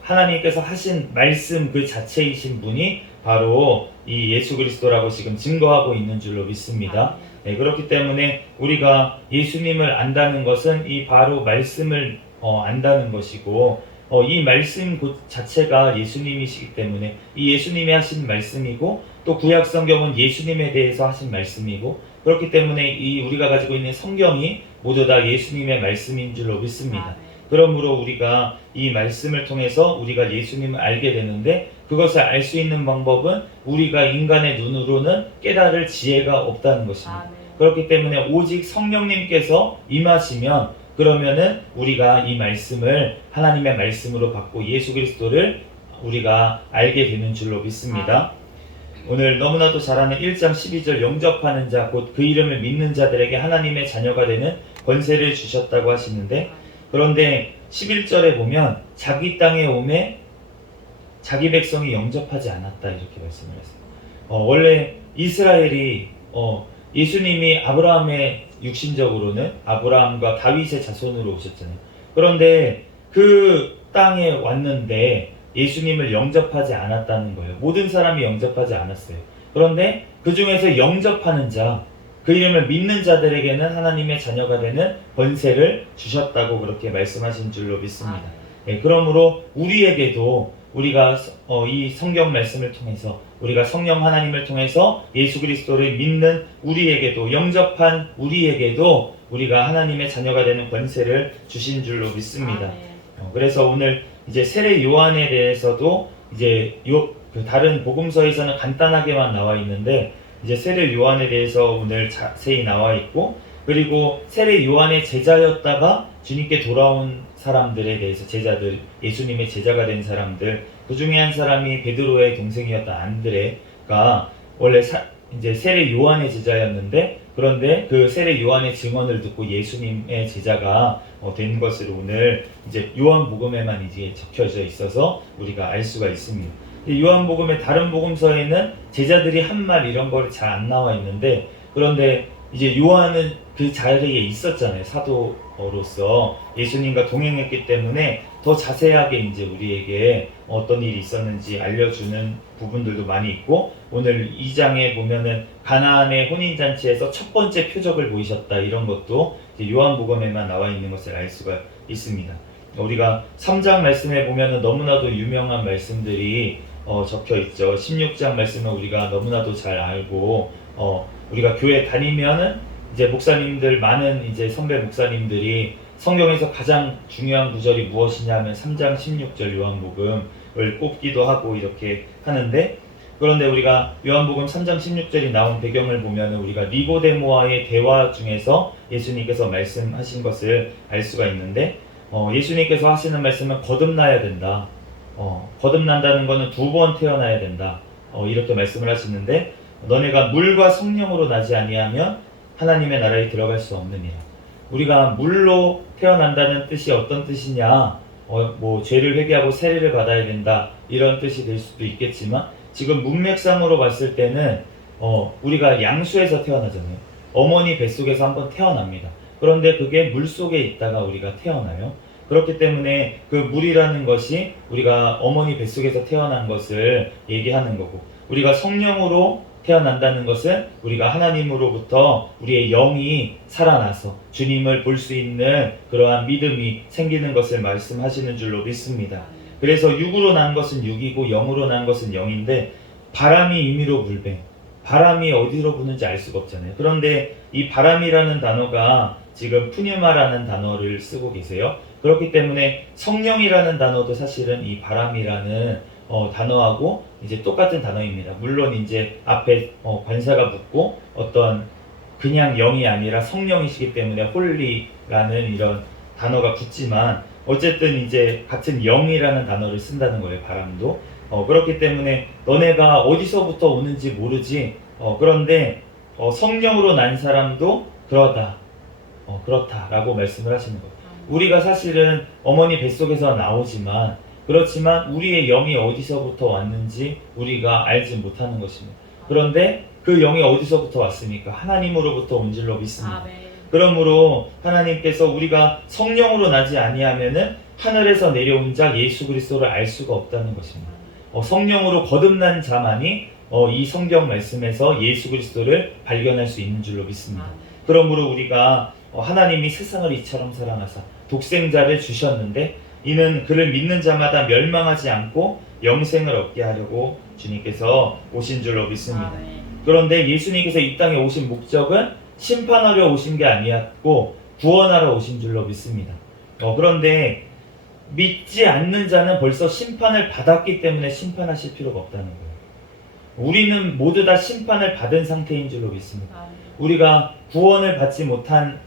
하나님께서 하신 말씀 그 자체이신 분이 바로 이 예수 그리스도라고 지금 증거하고 있는 줄로 믿습니다. 그렇기 때문에 우리가 예수님을 안다는 것은 이 바로 말씀을 안다는 것이고, 이 말씀 그 자체가 예수님이시기 때문에 이 예수님이 하신 말씀이고, 또 구약 성경은 예수님에 대해서 하신 말씀이고, 그렇기 때문에 이 우리가 가지고 있는 성경이 모두 다 예수님의 말씀인 줄로 믿습니다. 그러므로 우리가 이 말씀을 통해서 우리가 예수님을 알게 되는데, 그것을 알 수 있는 방법은 우리가 인간의 눈으로는 깨달을 지혜가 없다는 것입니다. 그렇기 때문에 오직 성령님께서 임하시면, 그러면은 우리가 이 말씀을 하나님의 말씀으로 받고 예수 그리스도를 우리가 알게 되는 줄로 믿습니다. 오늘 너무나도 잘 아는 1장 12절 영접하는 자 곧 그 이름을 믿는 자들에게 하나님의 자녀가 되는 권세를 주셨다고 하시는데, 그런데 11절에 보면 자기 땅에 오매 자기 백성이 영접하지 않았다 이렇게 말씀을 했어요. 원래 이스라엘이 예수님이 아브라함의 육신적으로는 아브라함과 다윗의 자손으로 오셨잖아요. 그런데 그 땅에 왔는데 예수님을 영접하지 않았다는 거예요. 모든 사람이 영접하지 않았어요. 그런데 그 중에서 영접하는 자, 그 이름을 믿는 자들에게는 하나님의 자녀가 되는 권세를 주셨다고 그렇게 말씀하신 줄로 믿습니다. 네, 그러므로 우리에게도 우리가 이 성경 말씀을 통해서 우리가 성령 하나님을 통해서 예수 그리스도를 믿는 우리에게도 영접한 우리에게도 우리가 하나님의 자녀가 되는 권세를 주신 줄로 믿습니다. 그래서 오늘 이제 세례 요한에 대해서도 이제 다른 복음서에서는 간단하게만 나와 있는데 이제 세례 요한에 대해서 오늘 자세히 나와 있고, 그리고 세례 요한의 제자였다가 주님께 돌아온 사람들에 대해서 제자들, 예수님의 제자가 된 사람들, 그 중에 한 사람이 베드로의 동생이었던 안드레가 원래 이제 세례 요한의 제자였는데, 그런데 그 세례 요한의 증언을 듣고 예수님의 제자가 된 것을 오늘 이제 요한복음에만 이제 적혀져 있어서 우리가 알 수가 있습니다. 요한복음의 다른 복음서에는 제자들이 한 말 이런 거 잘 안 나와 있는데, 그런데 이제 요한은 그 자리에 있었잖아요. 사도로서 예수님과 동행했기 때문에 더 자세하게 이제 우리에게 어떤 일이 있었는지 알려주는 부분들도 많이 있고, 오늘 2장에 보면은 가나안의 혼인잔치에서 첫 번째 표적을 보이셨다 이런 것도 이제 요한복음에만 나와 있는 것을 알 수가 있습니다. 우리가 3장 말씀에 보면은 너무나도 유명한 말씀들이 적혀 있죠. 16장 말씀은 우리가 너무나도 잘 알고, 우리가 교회 다니면은 이제 목사님들, 많은 이제 선배 목사님들이 성경에서 가장 중요한 구절이 무엇이냐 하면 3장 16절 요한복음을 꼽기도 하고 이렇게 하는데, 그런데 우리가 요한복음 3장 16절이 나온 배경을 보면 우리가 니고데모와의 대화 중에서 예수님께서 말씀하신 것을 알 수가 있는데, 예수님께서 하시는 말씀은 거듭나야 된다. 거듭난다는 것은 2번 태어나야 된다. 이렇게 말씀을 하시는데, 너네가 물과 성령으로 나지 아니하면 하나님의 나라에 들어갈 수 없느니라. 우리가 물로 태어난다는 뜻이 어떤 뜻이냐, 뭐 죄를 회개하고 세례를 받아야 된다 이런 뜻이 될 수도 있겠지만, 지금 문맥상으로 봤을 때는 우리가 양수에서 태어나잖아요. 어머니 뱃속에서 한번 태어납니다. 그런데 그게 물속에 있다가 우리가 태어나요. 그렇기 때문에 그 물이라는 것이 우리가 어머니 뱃속에서 태어난 것을 얘기하는 거고, 우리가 성령으로 태어난다는 것은 우리가 하나님으로부터 우리의 영이 살아나서 주님을 볼 수 있는 그러한 믿음이 생기는 것을 말씀하시는 줄로 믿습니다. 그래서 육으로 난 것은 육이고 영으로 난 것은 영인데, 바람이 임의로 불배, 바람이 어디로 부는지 알 수가 없잖아요. 그런데 이 바람이라는 단어가 지금 푸뉴마라는 단어를 쓰고 계세요. 그렇기 때문에 성령이라는 단어도 사실은 이 바람이라는 단어하고 이제 똑같은 단어입니다. 물론 이제 앞에 관사가 붙고 어떤 그냥 영이 아니라 성령이시기 때문에 홀리라는 이런 단어가 붙지만, 어쨌든 이제 같은 영이라는 단어를 쓴다는 거예요. 바람도. 그렇기 때문에 너네가 어디서부터 오는지 모르지. 그런데 성령으로 난 사람도 그렇다라고 말씀을 하시는 거예요. 우리가 사실은 어머니 뱃속에서 나오지만, 그렇지만 우리의 영이 어디서부터 왔는지 우리가 알지 못하는 것입니다. 그런데 그 영이 어디서부터 왔습니까? 하나님으로부터 온 줄로 믿습니다. 그러므로 하나님께서 우리가 성령으로 나지 아니하면은 하늘에서 내려온 자 예수 그리스도를 알 수가 없다는 것입니다. 성령으로 거듭난 자만이 이 성경 말씀에서 예수 그리스도를 발견할 수 있는 줄로 믿습니다. 그러므로 우리가 하나님이 세상을 이처럼 사랑하사 독생자를 주셨는데, 이는 그를 믿는 자마다 멸망하지 않고 영생을 얻게 하려고 주님께서 오신 줄로 믿습니다. 그런데 예수님께서 이 땅에 오신 목적은 심판하려 오신 게 아니었고 구원하러 오신 줄로 믿습니다. 그런데 믿지 않는 자는 벌써 심판을 받았기 때문에 심판하실 필요가 없다는 거예요. 우리는 모두 다 심판을 받은 상태인 줄로 믿습니다. 우리가 구원을 받지 못한,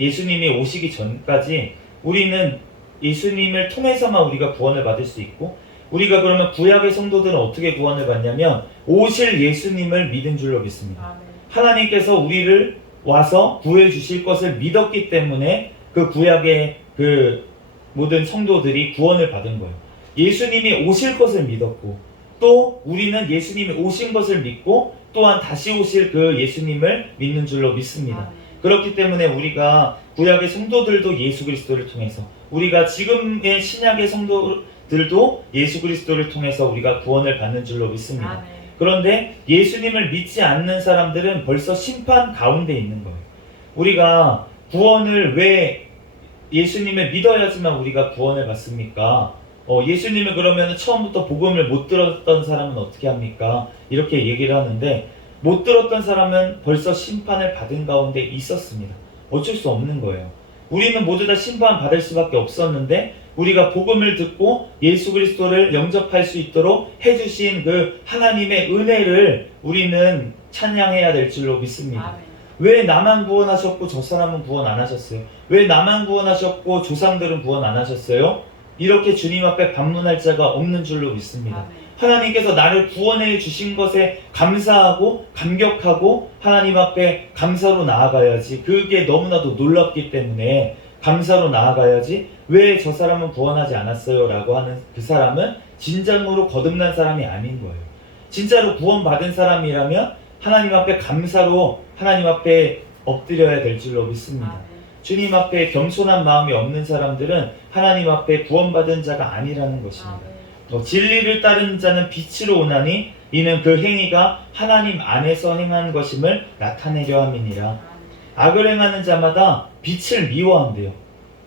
예수님이 오시기 전까지 우리는 예수님을 통해서만 우리가 구원을 받을 수 있고, 우리가 그러면 구약의 성도들은 어떻게 구원을 받냐면 오실 예수님을 믿은 줄로 믿습니다. 하나님께서 우리를 와서 구해 주실 것을 믿었기 때문에 그 구약의 그 모든 성도들이 구원을 받은 거예요. 예수님이 오실 것을 믿었고, 또 우리는 예수님이 오신 것을 믿고 또한 다시 오실 그 예수님을 믿는 줄로 믿습니다. 아멘. 그렇기 때문에 우리가 구약의 성도들도 예수 그리스도를 통해서, 우리가 지금의 신약의 성도들도 예수 그리스도를 통해서 우리가 구원을 받는 줄로 믿습니다. 아멘. 그런데 예수님을 믿지 않는 사람들은 벌써 심판 가운데 있는 거예요. 우리가 구원을 왜 예수님을 믿어야지만 우리가 구원을 받습니까? 예수님을 그러면 처음부터 복음을 못 들었던 사람은 어떻게 합니까? 이렇게 얘기를 하는데, 못 들었던 사람은 벌써 심판을 받은 가운데 있었습니다. 어쩔 수 없는 거예요. 우리는 모두 다 심판 받을 수밖에 없었는데, 우리가 복음을 듣고 예수 그리스도를 영접할 수 있도록 해주신 그 하나님의 은혜를 우리는 찬양해야 될 줄로 믿습니다. 아멘. 왜 나만 구원하셨고 저 사람은 구원 안 하셨어요? 왜 나만 구원하셨고 조상들은 구원 안 하셨어요? 이렇게 주님 앞에 반문할 자가 없는 줄로 믿습니다. 아멘. 하나님께서 나를 구원해 주신 것에 감사하고 감격하고 하나님 앞에 감사로 나아가야지. 그게 너무나도 놀랍기 때문에 감사로 나아가야지. 왜 저 사람은 구원하지 않았어요? 라고 하는 그 사람은 진정으로 거듭난 사람이 아닌 거예요. 진짜로 구원받은 사람이라면 하나님 앞에 감사로 하나님 앞에 엎드려야 될 줄로 믿습니다. 아멘. 주님 앞에 겸손한 마음이 없는 사람들은 하나님 앞에 구원받은 자가 아니라는 것입니다. 아멘. 진리를 따르는 자는 빛으로 오나니 이는 그 행위가 하나님 안에서 행한 것임을 나타내려 함이니라. 아멘. 악을 행하는 자마다 빛을 미워한대요.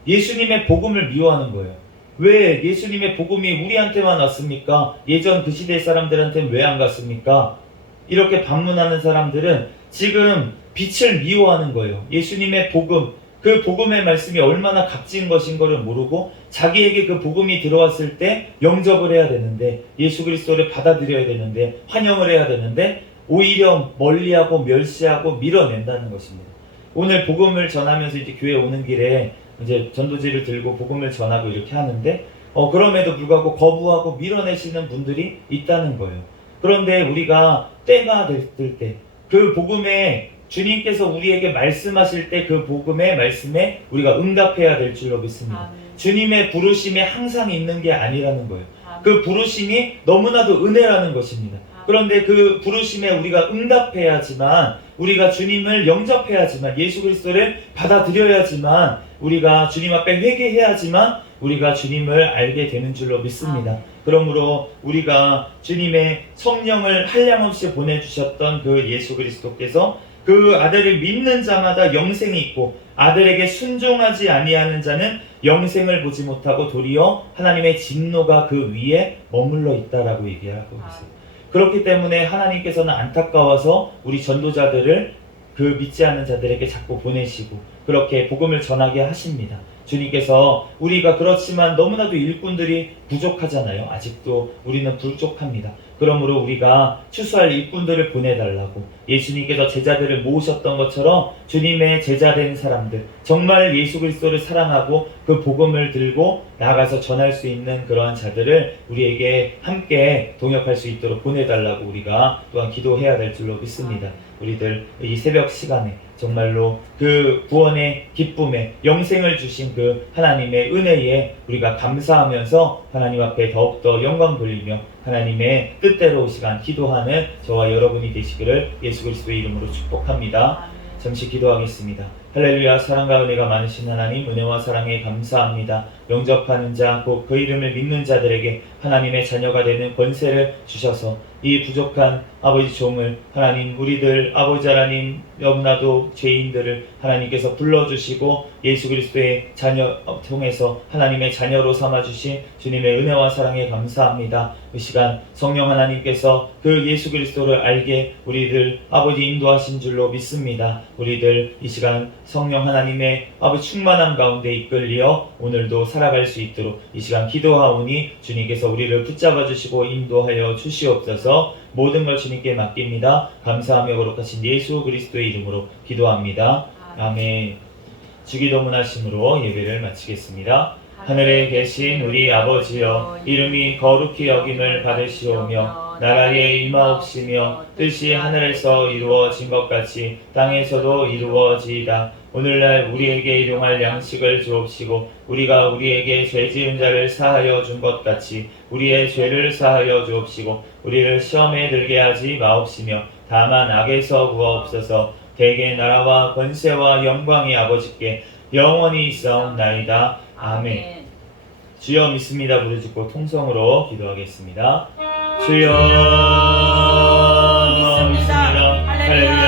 예수님의 복음을 미워하는 거예요. 왜 예수님의 복음이 우리한테만 왔습니까? 예전 그 시대 사람들한테는 왜 안 갔습니까? 이렇게 반문하는 사람들은 지금 빛을 미워하는 거예요. 예수님의 복음, 그 복음의 말씀이 얼마나 값진 것인 것을 모르고 자기에게 그 복음이 들어왔을 때 영접을 해야 되는데, 예수 그리스도를 받아들여야 되는데, 환영을 해야 되는데 오히려 멀리하고 멸시하고 밀어낸다는 것입니다. 오늘 복음을 전하면서 이제 교회 오는 길에 이제 전도지를 들고 복음을 전하고 이렇게 하는데 그럼에도 불구하고 거부하고 밀어내시는 분들이 있다는 거예요. 그런데 우리가 때가 됐을 때 그 복음에 주님께서 우리에게 말씀하실 때 그 복음의 말씀에 우리가 응답해야 될 줄로 믿습니다. 아멘. 주님의 부르심이 항상 있는 게 아니라는 거예요. 아멘. 그 부르심이 너무나도 은혜라는 것입니다. 그런데 그 부르심에 우리가 응답해야지만, 우리가 주님을 영접해야지만, 예수 그리스도를 받아들여야지만, 우리가 주님 앞에 회개해야지만 우리가 주님을 알게 되는 줄로 믿습니다. 그러므로 우리가 주님의 성령을 한량없이 보내주셨던 그 예수 그리스도께서 그 아들을 믿는 자마다 영생이 있고 아들에게 순종하지 아니하는 자는 영생을 보지 못하고 도리어 하나님의 진노가 그 위에 머물러 있다라고 얘기하고 있어요. 그렇기 때문에 하나님께서는 안타까워서 우리 전도자들을 그 믿지 않는 자들에게 자꾸 보내시고 그렇게 복음을 전하게 하십니다. 주님께서 우리가 그렇지만 너무나도 일꾼들이 부족하잖아요. 아직도 우리는 부족합니다. 그러므로 우리가 추수할 일꾼들을 보내달라고, 예수님께서 제자들을 모으셨던 것처럼 주님의 제자된 사람들, 정말 예수 그리스도를 사랑하고 그 복음을 들고 나아가서 전할 수 있는 그러한 자들을 우리에게 함께 동역할 수 있도록 보내달라고 우리가 또한 기도해야 될 줄로 믿습니다. 우리들 이 새벽 시간에 정말로 그 구원의 기쁨에 영생을 주신 그 하나님의 은혜에 우리가 감사하면서 하나님 앞에 더욱더 영광 돌리며 하나님의 뜻대로 시간 기도하는 저와 여러분이 되시기를 예수 그리스도의 이름으로 축복합니다. 잠시 기도하겠습니다. 할렐루야. 사랑과 은혜가 많으신 하나님, 은혜와 사랑에 감사합니다. 영접하는 자, 곧 그 이름을 믿는 자들에게 하나님의 자녀가 되는 권세를 주셔서 이 부족한 아버지 종을 하나님, 우리들 아버지 하나님 너무나도 죄인들을 하나님께서 불러주시고 예수 그리스도의 자녀 통해서 하나님의 자녀로 삼아주신 주님의 은혜와 사랑에 감사합니다. 이 시간 성령 하나님께서 그 예수 그리스도를 알게 우리들 아버지 인도하신 줄로 믿습니다. 우리들 이 시간 성령 하나님의 아버지 충만함 가운데 이끌리어 오늘도 살아갈 수 있도록 이 시간 기도하오니 주님께서 우리를 붙잡아 주시고 인도하여 주시옵소서. 모든 걸 주님께 맡깁니다. 감사하며 거룩하신 예수 그리스도의 이름으로 기도합니다. 아멘. 주기도문하심으로 예배를 마치겠습니다. 하늘에 계신 우리 아버지여, 이름이 거룩히 여김을 받으시오며 나라에 임하옵시며 뜻이 하늘에서 이루어진 것 같이 땅에서도 이루어지이다. 오늘날 우리에게 일용할 양식을 주옵시고 우리가 우리에게 죄 지은 자를 사하여 준 것 같이 우리의 죄를 사하여 주옵시고 우리를 시험에 들게 하지 마옵시며 다만 악에서 구하옵소서. 대개 나라와 권세와 영광이 아버지께 영원히 있사옵나이다. 아멘. 주여 믿습니다. 부르짖고 통성으로 기도하겠습니다. 주여 믿습니다. 할렐루야.